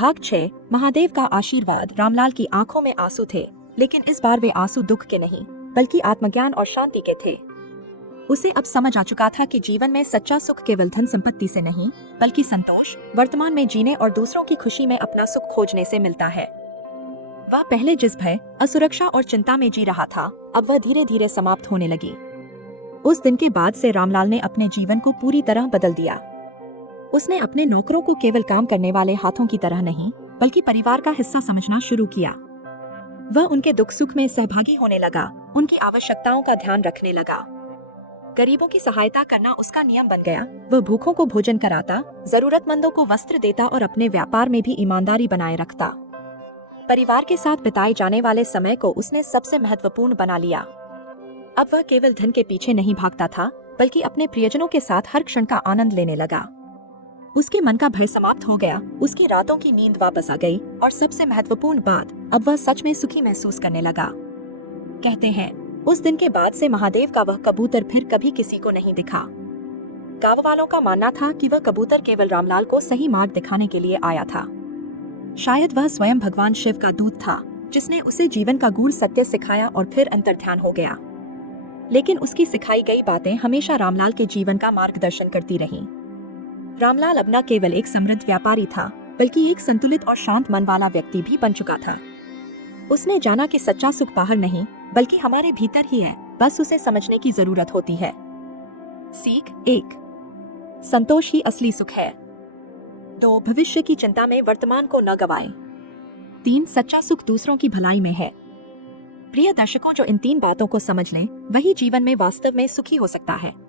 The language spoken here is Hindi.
भाग 6। महादेव का आशीर्वाद। रामलाल की आंखों में आंसू थे, लेकिन इस बार वे आंसू दुख के नहीं बल्कि आत्मज्ञान और शांति के थे। उसे अब समझ आ चुका था कि जीवन में सच्चा सुख केवल धन संपत्ति से नहीं बल्कि संतोष, वर्तमान में जीने और दूसरों की खुशी में अपना सुख खोजने से मिलता है। वह पहले जिस भय, असुरक्षा और चिंता में जी रहा था, अब वह धीरे धीरे समाप्त होने लगी। उस दिन के बाद से रामलाल ने अपने जीवन को पूरी तरह बदल दिया। उसने अपने नौकरों को केवल काम करने वाले हाथों की तरह नहीं बल्कि परिवार का हिस्सा समझना शुरू किया। वह उनके दुख सुख में सहभागी होने लगा, उनकी आवश्यकताओं का ध्यान रखने लगा। गरीबों की सहायता करना उसका नियम बन गया। वह भूखों को भोजन कराता, जरूरतमंदों को वस्त्र देता और अपने व्यापार में भी ईमानदारी बनाए रखता। परिवार के साथ बिताए जाने वाले समय को उसने सबसे महत्वपूर्ण बना लिया। अब वह केवल धन के पीछे नहीं भागता था, बल्कि अपने प्रियजनों के साथ हर क्षण का आनंद लेने लगा। उसके मन का भय समाप्त हो गया, उसकी रातों की नींद वापस आ गई और सबसे महत्वपूर्ण बात, अब वह सच में सुखी महसूस करने लगा। कहते हैं, उस दिन के बाद से महादेव का वह कबूतर फिर कभी किसी को नहीं दिखा। गांव वालों का मानना था कि वह कबूतर केवल रामलाल को सही मार्ग दिखाने के लिए आया था। शायद वह स्वयं भगवान शिव का दूत था, जिसने उसे जीवन का गूढ़ सत्य सिखाया और फिर अंतर्ध्यान हो गया। लेकिन उसकी सिखाई गई बातें हमेशा रामलाल के जीवन का मार्गदर्शन करती रहीं। रामलाल अब न केवल एक समृद्ध व्यापारी था, बल्कि एक संतुलित और शांत मन वाला व्यक्ति भी बन चुका था। उसने जाना कि सच्चा सुख बाहर नहीं बल्कि हमारे भीतर ही है, बस उसे समझने की जरूरत होती है। सीख 1। संतोष ही असली सुख है। 2। भविष्य की चिंता में वर्तमान को न गवाएं। 3। सच्चा सुख दूसरों की भलाई में है। प्रिय दर्शकों, जो इन 3 बातों को समझ लें, वही जीवन में वास्तव में सुखी हो सकता है।